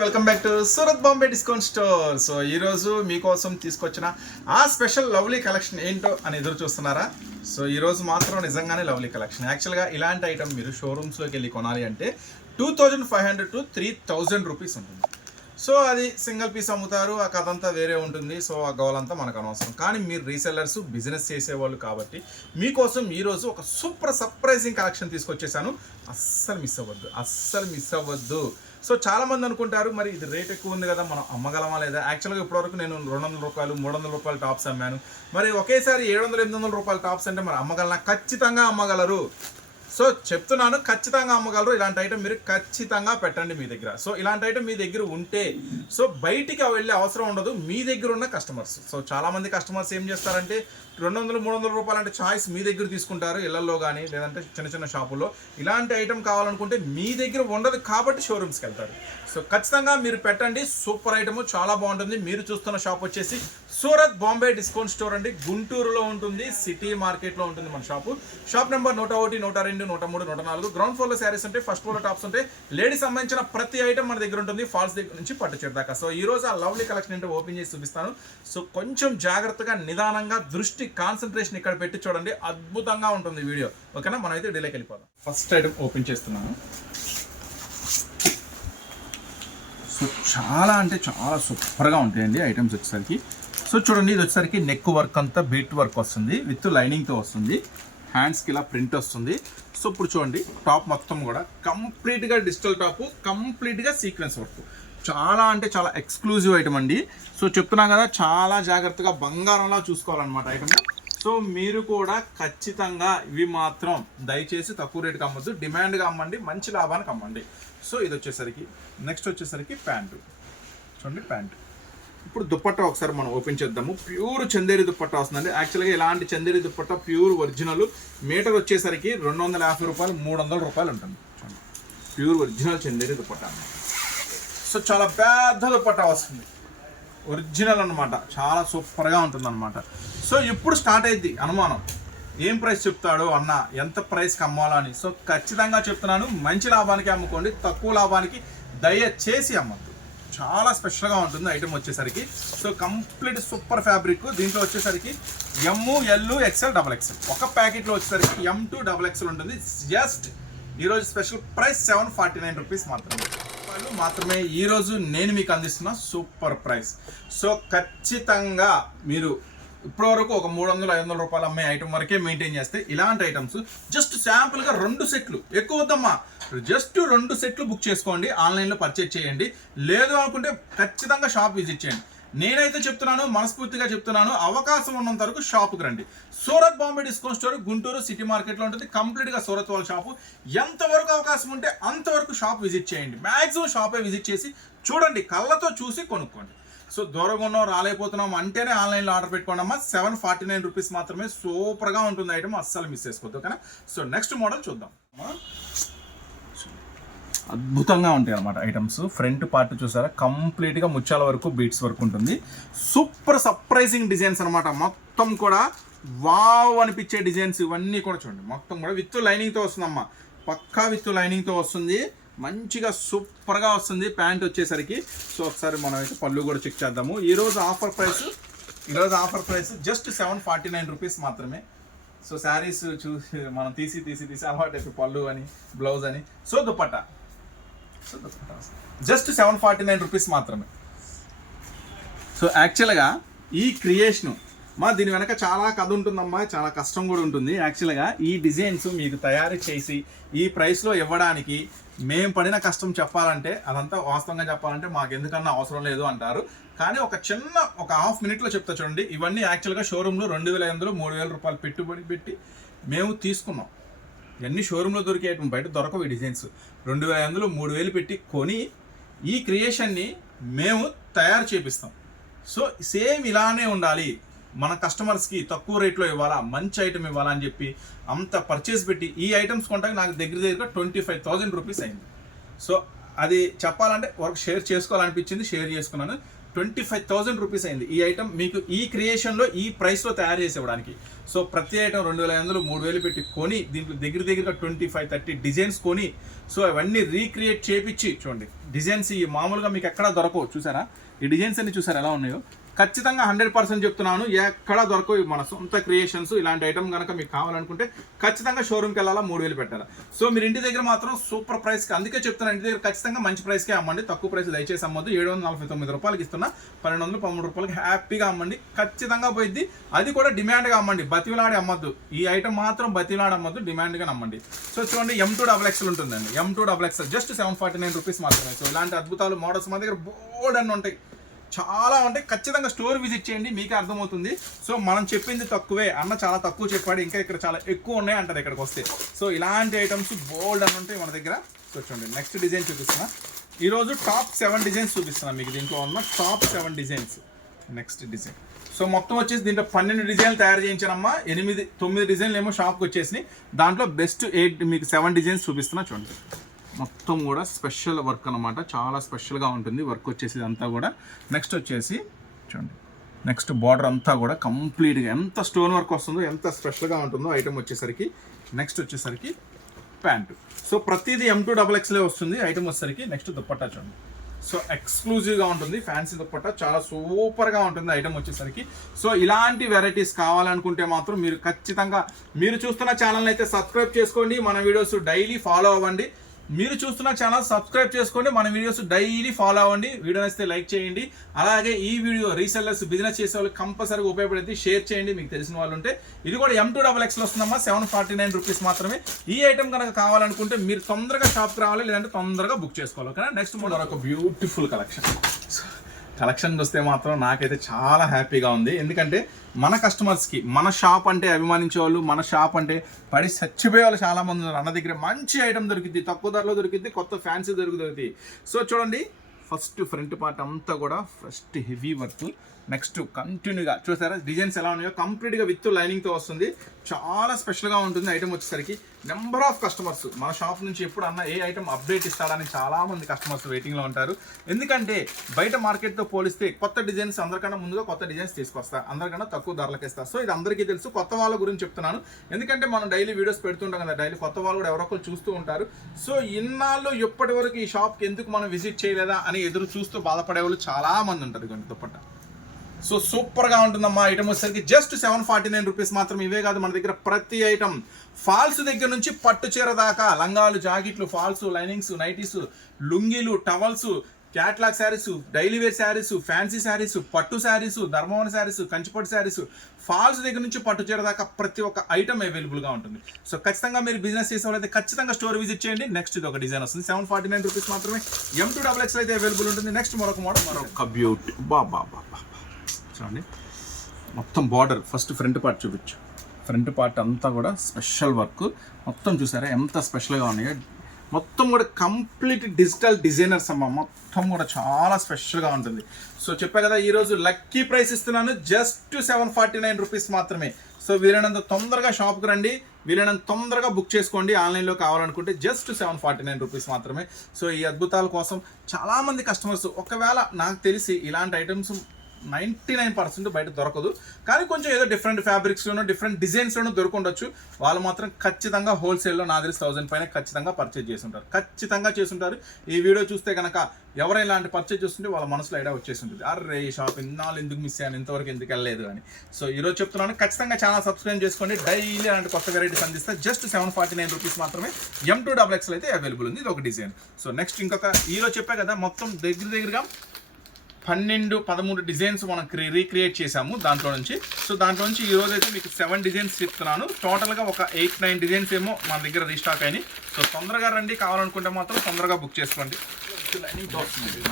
Welcome back to Surat Bombay discount store. So ఈరోజు మీకోసం తీసుకొచ్చిన ఆ స్పెషల్ లవ్లీ కలెక్షన్ ఏంటో అని ఎదురు చూస్తున్నారా? సో ఈరోజు మాత్రం నిజంగానే లవ్లీ కలెక్షన్. యాక్చువల్గా ఇలాంటి ఐటమ్ మీరు షోరూమ్స్లోకి వెళ్ళి కొనాలి అంటే 2500 to 3000 రూపీస్ ఉంటుంది. సో అది సింగిల్ పీస్ అమ్ముతారు, ఆ కథ అంతా వేరే ఉంటుంది. సో ఆ గోలంతా మనకు అనవసరం. కానీ మీరు రీసెల్లర్స్ బిజినెస్ చేసేవాళ్ళు కాబట్టి మీకోసం ఈరోజు ఒక సూపర్ సర్ప్రైజింగ్ కలెక్షన్ తీసుకొచ్చేసాను. అస్సలు మిస్ అవ్వద్దు. సో చాలామంది అనుకుంటారు, మరి ఇది రేట్ ఎక్కువ ఉంది కదా, మనం అమ్మగలమా లేదా? యాక్చువల్గా ఇప్పటివరకు నేను 200 రూపాయలు 300 రూపాయల టాప్స్ అమ్మాను. మరి ఒకేసారి 700-800 రూపాయల టాప్స్ అంటే మరి అమ్మగలనా? ఖచ్చితంగా అమ్మగలరు. సో చెప్తున్నాను, ఖచ్చితంగా అమ్మగలరు. ఇలాంటి ఐటమ్ మీరు ఖచ్చితంగా పెట్టండి మీ దగ్గర. సో ఇలాంటి ఐటమ్ మీ దగ్గర ఉంటే సో బయటికి వెళ్ళే అవసరం ఉండదు, మీ దగ్గర ఉన్న కస్టమర్స్. సో చాలామంది కస్టమర్స్ ఏం చేస్తారంటే 200-300 రూపాయలు అంటే చాయిస్ మీ దగ్గర తీసుకుంటారు, ఇళ్లలో కానీ లేదంటే చిన్న చిన్న షాపుల్లో. ఇలాంటి ఐటమ్ కావాలనుకుంటే మీ దగ్గర ఉండదు కాబట్టి షోరూమ్స్కి వెళ్తారు. సో ఖచ్చితంగా మీరు పెట్టండి. సూపర్ ఐటమ్, చాలా బాగుంటుంది. మీరు చూస్తున్న షాప్ వచ్చేసి సూరత్ బాంబే డిస్కౌంట్ స్టోర్ అండి. గుంటూరులో ఉంటుంది, సిటీ మార్కెట్లో ఉంటుంది మన షాపు. Shop number 101, 102, 103, 104. గ్రౌండ్ ఫ్లోర్లో శారీస్ ఉంటాయి, ఫస్ట్ ఫ్లోర్లో టాప్స్ ఉంటాయి. లేడీస్ సంబంధించిన ప్రతి ఐటమ్ మన దగ్గర ఉంటుంది, ఫాల్స్ దగ్గర నుంచి పట్టు చీర దాకా. సో ఈ రోజు ఆ లవ్లీ కలెక్షన్ ఏంటో ఓపెన్ చేసి చూపిస్తాను. సో కొంచెం జాగ్రత్తగా నిదానంగా దృష్టి కాన్సన్ట్రేషన్ ఇక్కడ పెట్టి చూడండి, అద్భుతంగా ఉంటుంది వీడియో. ఓకేనా? మనం అయితే డీలోకి వెళ్ళిపోదాం. ఫస్ట్ ఐటమ్ ఓపెన్ చేస్తున్నాను. సో చాలా అంటే చాలా సూపర్గా ఉంటాయండి ఐటమ్స్ వచ్చేసరికి. సో చూడండి, ఇది వచ్చేసరికి నెక్ వర్క్ అంతా బీట్ వర్క్ వస్తుంది, విత్ లైనింగ్తో వస్తుంది. హ్యాండ్స్కి ఇలా ప్రింట్ వస్తుంది. సో ఇప్పుడు చూడండి, టాప్ మొత్తం కూడా కంప్లీట్గా డిజిటల్ టాప్, కంప్లీట్గా సీక్వెన్స్ వర్క్. చాలా అంటే చాలా ఎక్స్క్లూజివ్ ఐటమ్ అండి. సో చెప్తున్నా కదా, చాలా జాగ్రత్తగా బంగారంలా చూసుకోవాలన్నమాట ఐటమ్. సో మీరు కూడా ఖచ్చితంగా ఇవి మాత్రం దయచేసి తక్కువ రేటుకి అమ్మద్దు, డిమాండ్గా అమ్మండి, మంచి లాభానికి అమ్మండి. సో ఇది వచ్చేసరికి నెక్స్ట్ వచ్చేసరికి ప్యాంటు. చూడండి ప్యాంటు. ఇప్పుడు దుప్పట్టా ఒకసారి మనం ఓపెన్ చేద్దాము. ప్యూర్ చందేరి దుప్పట్టా వస్తుందండి. యాక్చువల్గా ఇలాంటి Chanderi dupatta pure original metre వచ్చేసరికి 250 రూపాయలు 300 రూపాయలు ఉంటుంది. చూడండి, pure original Chanderi dupatta. So చాలా పెద్ద దుప్పట్టా వస్తుంది, ఒరిజినల్ అనమాట. చాలా సూపర్గా ఉంటుంది అనమాట. సో ఇప్పుడు స్టార్ట్ అయింది అనుమానం, ఏం ప్రైస్ చెప్తాడు అన్న, ఎంత ప్రైస్కి అమ్మాలా అని. సో ఖచ్చితంగా చెప్తున్నాను, మంచి లాభానికి అమ్ముకోండి, తక్కువ లాభానికి దయచేసి అమ్మద్దు. చాలా స్పెషల్గా ఉంటుంది ఐటమ్ వచ్చేసరికి. So complete super fabric. దీంట్లో వచ్చేసరికి ఎమ్, ఎల్, ఎక్స్ఎల్, XXL. ఒక ప్యాకెట్లో వచ్చేసరికి M to XXL ఉంటుంది. జస్ట్ ఈరోజు స్పెషల్ ప్రైస్ 749 రూపీస్ మాత్రమే ఈరోజు నేను మీకు అందిస్తున్న సూపర్ ప్రైస్. సో ఖచ్చితంగా మీరు ఇప్పటివరకు ఒక 300-500 రూపాయలు అమ్మే ఐటమ్ వరకే మెయింటైన్ చేస్తే ఇలాంటి ఐటమ్స్ జస్ట్ శాంపుల్గా 2 సెట్లు, ఎక్కువ వద్దమ్మా, జస్ట్ 2 సెట్లు బుక్ చేసుకోండి, ఆన్లైన్లో పర్చేజ్ చేయండి. లేదు అనుకుంటే ఖచ్చితంగా షాప్ విజిట్ చేయండి. నేనైతే చెప్తున్నాను, మనస్ఫూర్తిగా చెప్తున్నాను, అవకాశం ఉన్నంత వరకు షాప్కి రండి. Surat Bombay discount store Guntur city మార్కెట్లో ఉంటుంది. కంప్లీట్గా సూరత్ వాళ్ళ షాపు. ఎంతవరకు అవకాశం ఉంటే అంతవరకు షాప్ విజిట్ చేయండి. మ్యాక్సిమం షాపే విజిట్ చేసి చూడండి, కళ్ళతో చూసి కొనుక్కోండి. సో దూరంగా ఉన్నాం, రాలేకపోతున్నాం అంటేనే ఆన్లైన్లో ఆర్డర్ పెట్టుకోండి అమ్మా. 749 రూపీస్ మాత్రమే. సూపర్గా ఉంటుంది ఐటమ్, అస్సలు మిస్ చేసుకోవద్దు. ఓకేనా? సో నెక్స్ట్ మోడల్ చూద్దాం. అద్భుతంగా ఉంటాయి అన్నమాట ఐటమ్స్. ఫ్రంట్ పార్ట్ చూసారా, కంప్లీట్గా ముత్యాల వరకు బీట్స్ వర్క్ ఉంటుంది. సూపర్ సర్ప్రైజింగ్ డిజైన్స్ అనమాట. మొత్తం కూడా వావ్ అనిపించే డిజైన్స్ ఇవన్నీ కూడా చూడండి. మొత్తం కూడా విత్ లైనింగ్తో వస్తుందమ్మా, పక్కా విత్ లైనింగ్తో వస్తుంది. మంచిగా సూపర్గా వస్తుంది ప్యాంట్ వచ్చేసరికి. సో ఒకసారి మనం అయితే పళ్ళు కూడా చెక్ చేద్దాము. ఈరోజు ఆఫర్ ప్రైస్ జస్ట్ 749 రూపీస్ మాత్రమే. సో శారీస్ చూసి మనం తీసి అలవాటు అయిపోయి పళ్ళు అని, బ్లౌజ్ అని. సో దుపట్టా జస్ట్ 749 రూపీస్ మాత్రమే. సో యాక్చువల్గా ఈ క్రియేషను దీని వెనక చాలా కథ ఉంటుందమ్మా, చాలా కష్టం కూడా ఉంటుంది. యాక్చువల్గా ఈ డిజైన్స్ మీకు తయారు చేసి ఈ ప్రైస్లో ఇవ్వడానికి మేము పడిన కష్టం చెప్పాలంటే, అదంతా వాస్తవంగా చెప్పాలంటే మాకు ఎందుకన్నా అవసరం లేదు అంటారు. కానీ ఒక హాఫ్ మినిట్లో చెప్తా చూడండి. ఇవన్నీ యాక్చువల్గా షోరూంలో 2500-3000 రూపాయలు పెట్టుబడి పెట్టి మేము తీసుకున్నాం. ఇవన్నీ షోరూంలో దొరికే బయట దొరకవు. ఈ డిజైన్స్ 2500-3000 పెట్టి కొని ఈ క్రియేషన్ని మేము తయారు చేపిస్తాం. సో సేమ్ ఇలానే ఉండాలి, మన కస్టమర్స్కి తక్కువ రేట్లో ఇవ్వాలా, మంచి ఐటమ్ ఇవ్వాలా అని చెప్పి అంత పర్చేస్ పెట్టి ఈ ఐటమ్స్ కొంటాక నాకు దగ్గర 25,000 రూపీస్ అయింది. సో అది చెప్పాలంటే వర్క్ షేర్ చేసుకోవాలనిపించింది, షేర్ చేసుకున్నాను. 25,000 రూపీస్ అయింది ఈ ఐటమ్ మీకు ఈ క్రియేషన్లో ఈ ప్రైస్లో తయారు చేసి ఇవ్వడానికి. సో ప్రతి ఐటమ్ 2,500 3,000 పెట్టి కొని దీంట్లో దగ్గరగా 25-30 డిజైన్స్ కొని సో అవన్నీ రీక్రియేట్ చేపించి చూడండి డిజైన్స్ ఈ మామూలుగా మీకు ఎక్కడా దొరకవు. చూసారా ఈ డిజైన్స్ అన్ని చూసారా ఎలా ఉన్నాయో? ఖచ్చితంగా 100% చెప్తున్నాను, ఎక్కడా దొరకవు మన సొంత క్రియేషన్స్. ఇలాంటి ఐటమ్ కనుక మీకు కావాలనుకుంటే ఖచ్చితంగా షోరూమ్కి వెళ్ళాలా, 3,000 పెట్టాలా. సో మీరు ఇంటి దగ్గర మాత్రం సూపర్ ప్రైస్కి, అందుకే చెప్తున్నాను ఇంటి దగ్గర ఖచ్చితంగా మంచి ప్రైస్కే అమ్మండి, తక్కువ ప్రైస్ దయచేసి అమ్మద్దు. 749 రూపాయలకి ఇస్తున్నా, 1213 రూపాయలకి హ్యాపీగా అమ్మండి, ఖచ్చితంగా పోయిద్ది. అది కూడా డిమాండ్గా అమ్మండి, బతిలాడి అమ్మద్దు. ఈ ఐటమ్ మాత్రం బతిలాడి అమ్మద్దు, డిమాండ్గా అమ్మండి. సో చూడండి M2XXL ఉంటుందండి, M2XXL జస్ట్ 749 రూపీస్ మాత్రమే. సో ఇలాంటి అద్భుతాలు మోడల్స్ మా దగ్గర బోర్డ్ అన్నీ ఉంటాయి, చాలా ఉంటాయి. ఖచ్చితంగా స్టోర్ విజిట్ చేయండి, మీకే అర్థమవుతుంది. సో మనం చెప్పింది తక్కువే, అన్న చాలా తక్కువ చెప్పాడు, ఇంకా ఇక్కడ చాలా ఎక్కువ ఉన్నాయి అంటారు ఇక్కడికి వస్తే. సో ఇలాంటి ఐటమ్స్ బోల్డ్ అని ఉంటాయి మన దగ్గర. సో చూడండి నెక్స్ట్ డిజైన్ చూపిస్తున్నా. ఈరోజు టాప్ 7 డిజైన్స్ చూపిస్తున్నా మీకు, దీంట్లో ఉన్న top 7 designs. Next design so మొత్తం వచ్చేసి దీంట్లో 12 డిజైన్లు తయారు చేయించానమ్మా. 9 డిజైన్లు ఏమో షాప్కి వచ్చేసినాయి, దాంట్లో బెస్ట్ 8 మీకు 7 డిజైన్స్ చూపిస్తున్నా. చూడండి మొత్తం కూడా స్పెషల్ వర్క్ అనమాట, చాలా స్పెషల్గా ఉంటుంది వర్క్ వచ్చేసి అంతా కూడా. నెక్స్ట్ వచ్చేసి చూడండి నెక్స్ట్ బార్డర్ అంతా కూడా కంప్లీట్గా ఎంత స్టోన్ వర్క్ వస్తుందో, ఎంత స్పెషల్గా ఉంటుందో ఐటమ్ వచ్చేసరికి. నెక్స్ట్ వచ్చేసరికి ప్యాంటు. సో ప్రతిదీ M2XXL వస్తుంది ఐటమ్ వచ్చేసరికి. నెక్స్ట్ దుప్పట్టా చూడండి, సో ఎక్స్క్లూజివ్గా ఉంటుంది, ఫ్యాన్సీ దుప్పట్టా చాలా సూపర్గా ఉంటుంది ఐటమ్ వచ్చేసరికి. సో ఇలాంటి వెరైటీస్ కావాలనుకుంటే మాత్రం మీరు ఖచ్చితంగా మీరు చూస్తున్న ఛానల్ అయితే సబ్స్క్రైబ్ చేసుకోండి, మన వీడియోస్ డైలీ ఫాలో అవ్వండి. మీరు చూస్తున్న ఛానల్ సబ్స్క్రైబ్ చేసుకోండి, మన వీడియోస్ డైలీ ఫాలో అవ్వండి. వీడియో నచ్చితే లైక్ చేయండి, అలాగే ఈ వీడియో రీసెల్లర్స్ బిజినెస్ చేసే వాళ్ళకి కంపల్సరీగా ఉపయోగపడుతుంది, షేర్ చేయండి మీకు తెలిసిన వాళ్ళు ఉంటే. ఇది కూడా M2XXL వస్తుందమ్మా, 749 రూపీస్ మాత్రమే. ఈ ఐటమ్ కనుక కావాలనుకుంటే మీరు తొందరగా షాప్కి రావాలి, లేదంటే తొందరగా బుక్ చేసుకోవాలి. ఓకేనా? నెక్స్ట్ మోడల్ ఒక బ్యూటిఫుల్ కలెక్షన్ వస్తే మాత్రం నాకైతే చాలా హ్యాపీగా ఉంది. ఎందుకంటే మన కస్టమర్స్కి మన షాప్ అంటే అభిమానించే వాళ్ళు, మన షాప్ అంటే పడి చచ్చిపోయే వాళ్ళు చాలామంది ఉన్నారు. అన్న దగ్గర మంచి ఐటమ్ దొరికిద్ది, తక్కువ ధరలో దొరికిద్ది, కొత్త ఫ్యాన్సీ దొరుకుతుంది. సో చూడండి ఫస్ట్ ఫ్రంట్ పార్ట్ అంతా కూడా ఫస్ట్ హెవీ వర్క్. నెక్స్ట్ కంటిన్యూగా చూసారా డిజైన్స్ ఎలా ఉన్నాయో, కంప్లీట్గా విత్ లైనింగ్తో వస్తుంది, చాలా స్పెషల్గా ఉంటుంది ఐటమ్ వచ్చేసరికి. నెంబర్ ఆఫ్ కస్టమర్స్ మన షాప్ నుంచి ఎప్పుడు అన్న ఏ ఐటమ్ అప్డేట్ ఇస్తాడని చాలామంది కస్టమర్స్ వెయిటింగ్లో ఉంటారు. ఎందుకంటే బయట మార్కెట్తో పోలిస్తే కొత్త డిజైన్స్ అందరికన్నా ముందుగా కొత్త డిజైన్స్ తీసుకొస్తా, అందరికన్నా తక్కువ ధరలకు ఇస్తా. సో ఇది అందరికీ తెలుసు, కొత్త వాళ్ళ గురించి చెప్తున్నాను. ఎందుకంటే మనం డైలీ వీడియోస్ పెడుతుంటాం కదా, డైలీ కొత్త వాళ్ళు కూడా ఎవరో ఒకరు చూస్తూ ఉంటారు. సో ఇన్నాళ్ళు ఎప్పటి వరకు ఈ షాప్కి ఎందుకు మనం విజిట్ చేయలేదా అని ఎదురు చూస్తూ బాధపడే వాళ్ళు చాలామంది ఉంటారు. ఇక దుప్పట్ట సో సూపర్గా ఉంటుందమ్మా. ఐటమ్ వచ్చేసరికి జస్ట్ 749 రూపీస్ మాత్రం. ఇవే కాదు మన దగ్గర ప్రతి ఐటమ్ ఫాల్స్ దగ్గర నుంచి పట్టు చీర దాకా, లంగాలు, జాకెట్లు, ఫాల్స్, లైనింగ్స్, నైటీస్, లుంగీలు, towels, catalogue sarees, daily wear sarees, fancy sarees, పట్టు శారీస్, ధర్మవరం శారీస్, కంచిపట్టు శారీస్, ఫాల్స్ దగ్గర నుంచి పట్టు చీర దాకా ప్రతి ఒక్క ఐటమ్ అవైలబుల్గా ఉంటుంది. సో ఖచ్చితంగా మీరు బిజినెస్ చేసే వాళ్ళైతే ఖచ్చితంగా స్టోర్ విజిట్ చేయండి. నెక్స్ట్ ఇది ఒక డిజైన్ వస్తుంది, 749 రూపీస్ మాత్రమే. M2XXL అయితే అవైలబుల్ ఉంటుంది. నెక్స్ట్ మరొక మోడల్, మరొక బ్యూటీ బాబా చూడండి మొత్తం బార్డర్. ఫస్ట్ ఫ్రంట్ పార్ట్ చూపించు, ఫ్రంట్ పార్ట్ అంతా కూడా స్పెషల్ వర్క్ మొత్తం చూసారా ఎంత స్పెషల్గా ఉన్నాయో. మొత్తం కూడా కంప్లీట్ డిజిటల్ డిజైనర్స్ అమ్మ, మొత్తం కూడా చాలా స్పెషల్గా ఉంటుంది. సో చెప్పా కదా ఈరోజు లక్కీ ప్రైస్ ఇస్తున్నాను, జస్ట్ 749 రూపీస్ మాత్రమే. సో వీలైనంత తొందరగా షాప్కి రండి, వీలైనంత తొందరగా బుక్ చేసుకోండి. ఆన్లైన్లో కావాలనుకుంటే జస్ట్ 749 రూపీస్ మాత్రమే. సో ఈ అద్భుతాల కోసం చాలామంది కస్టమర్స్, ఒకవేళ నాకు తెలిసి ఇలాంటి ఐటమ్స్ 99% బయట దొరకదు, కానీ కొంచెం ఏదో డిఫరెంట్ ఫ్యాబ్రిక్స్లోనో డిఫరెంట్ డిజైన్స్లోనో దొరుకుండొచ్చు. వాళ్ళు మాత్రం ఖచ్చితంగా హోల్సేల్లో నా తెలిసి 1000 పైన ఖచ్చితంగా పర్చేజ్ చేస్తుంటారు, ఖచ్చితంగా చేస్తుంటారు. ఈ వీడియో చూస్తే కనుక ఎవరైనా ఇలాంటి పర్చేజ్ చేస్తుంటే వాళ్ళ మనసులో ఐడియా వచ్చేసి ఉంటుంది, అరే ఈ షాప్ ఇన్నాళ్ళు ఎందుకు మిస్ అయ్యాను, ఇంతవరకు ఎందుకు వెళ్ళలేదు అని. సో ఈరోజు చెప్తున్నాను, ఖచ్చితంగా ఛానల్ సబ్స్క్రైబ్ చేసుకోండి, డైలీ అలాంటి కొత్త వెరైటీస్ అందిస్తే జస్ట్ 749 రూపీస్ మాత్రమే. M2XXL అయితే అవైలబుల్ ఉంది, ఇది ఒక డిజైన్. సో నెక్స్ట్ ఇంకొక ఈరోజు చెప్పా కదా మొత్తం దగ్గరగా 12-13 డిజైన్స్ మనం రీక్రియేట్ చేసాము దాంట్లో నుంచి. సో దాంట్లో నుంచి ఈరోజు అయితే మీకు 7 డిజైన్స్ చెప్తున్నాను. టోటల్గా ఒక 8-9 డిజైన్స్ ఏమో మన దగ్గర రీస్టాక్ అయినాయి. సో తొందరగా రండి, కావాలనుకుంటే మాత్రం తొందరగా బుక్ చేసుకోండి.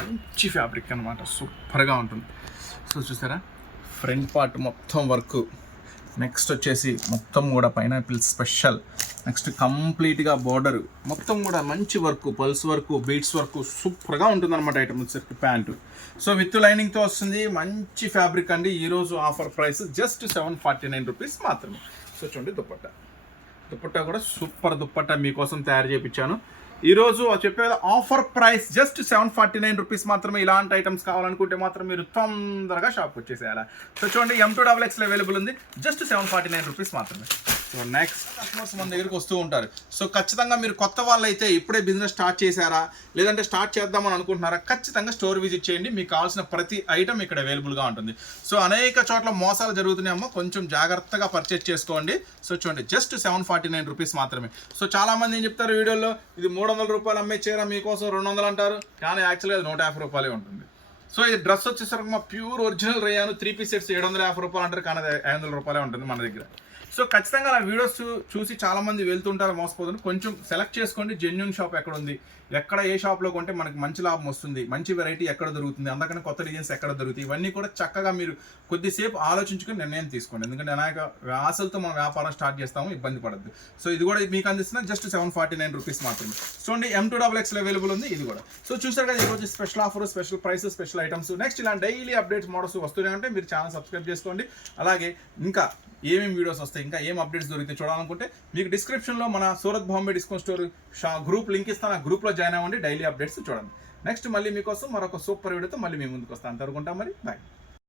మంచి ఫ్యాబ్రిక్ అనమాట, సూపర్గా ఉంటుంది. సో చూసారా ఫ్రంట్ పార్ట్ మొత్తం వర్క్, నెక్స్ట్ వచ్చేసి మొత్తం కూడా పైనాపిల్ స్పెషల్, నెక్స్ట్ కంప్లీట్గా బార్డర్ మొత్తం కూడా మంచి work, pulse work, beads work, సూపర్గా ఉంటుంది అనమాట ఐటమ్ వచ్చేసరికి. ప్యాంటు సో విత్ లైనింగ్తో వస్తుంది, మంచి ఫ్యాబ్రిక్ అండి. ఈరోజు ఆఫర్ ప్రైస్ జస్ట్ 749 రూపీస్ మాత్రమే. సో చూడండి దుప్పట్టా కూడా సూపర్ దుప్పట్టా మీకోసం తయారు చేయించాను. ఈరోజు చెప్పే ఆఫర్ ప్రైస్ జస్ట్ 749 రూపీస్ మాత్రమే. ఇలాంటి ఐటమ్స్ కావాలనుకుంటే మాత్రం మీరు తొందరగా షాప్కి వచ్చేసేయాలి. సో చూడండి M2XXL అవైలబుల్ ఉంది, జస్ట్ 749 రూపీస్ మాత్రమే. సో నెక్స్ట్ కస్టమర్స్ మన దగ్గరికి వస్తూ ఉంటారు. సో ఖచ్చితంగా మీరు కొత్త వాళ్ళు అయితే ఇప్పుడే బిజినెస్ స్టార్ట్ చేశారా, లేదంటే స్టార్ట్ చేద్దామని అనుకుంటున్నారా, ఖచ్చితంగా స్టోర్ విజిట్ చేయండి. మీకు కావాల్సిన ప్రతి ఐటమ్ ఇక్కడ అవైలబుల్గా ఉంటుంది. సో అనేక చోట్ల మోసాలు జరుగుతున్నాయమ్మా, కొంచెం జాగ్రత్తగా పర్చేస్ చేసుకోండి. సో చూడండి జస్ట్ 749 రూపీస్ మాత్రమే. సో చాలామంది ఏం చెప్తారు వీడియోలో, ఇది 300 రూపాయలు అమ్మే చీర మీకోసం 200 అంటారు, కానీ యాక్చువల్గా అది 150 రూపాయలే ఉంటుంది. సో ఇది డ్రెస్ వచ్చేసరికి మా pure original rayon 3 piece sets 750 రూపాయలు అంటారు, కానీ అది 500 రూపాయలే ఉంటుంది మన దగ్గర. సో ఖచ్చితంగా నా వీడియోస్ చూసి చాలామంది వెళ్తుంటారు, మోసపోతుంది. కొంచెం సెలెక్ట్ చేసుకోండి జెన్యూన్ షాప్ ఎక్కడ ఉంది, ఎక్కడ ఏ షాప్లో కొంటే మనకి మంచి లాభం వస్తుంది, మంచి వెరైటీ ఎక్కడ దొరుకుతుంది, అందుకని కొత్త డిజైన్స్ ఎక్కడ దొరుకుతాయి, ఇవన్నీ కూడా చక్కగా మీరు కొద్దిసేపు ఆలోచించుకొని నిర్ణయం తీసుకోండి. ఎందుకంటే అనేక ఆశలతో మనం వ్యాపారం స్టార్ట్ చేస్తాము, ఇబ్బంది పడద్దు. సో ఇది కూడా మీకు అందిస్తున్న జస్ట్ 749 రూపీస్ మాత్రమే. చూడండి M2XXL అవైలబుల్ ఉంది ఇది కూడా. సో చూసారు కదా, ఈరోజు special offer, special prices, special items. Next ఇలా డైలీ అప్డేట్స్ మోడల్స్ వస్తూనే ఉంటే మీరు ఛానల్ సబ్స్క్రైబ్ చేసుకోండి. అలాగే ఇంకా ఏమేమి వీడియోస్ వస్తాయి, ఇంకా ఏం అప్డేట్స్ దొరికితే చూడాలనుకుంటే మీకు డిస్క్రిప్షన్లో మన Surat Bombay discount store group link ఇస్తాను, ఆ గ్రూప్లో జాయిన్ అవ్వండి, డైలీ అప్డేట్స్ చూడండి. నెక్స్ట్ మళ్ళీ మీకోసం మరొక సూపర్ వీడియోతో మళ్ళీ మీ ముందుకు వస్తాను. అంతవరకు ఉంటాం మరి, బాయ్.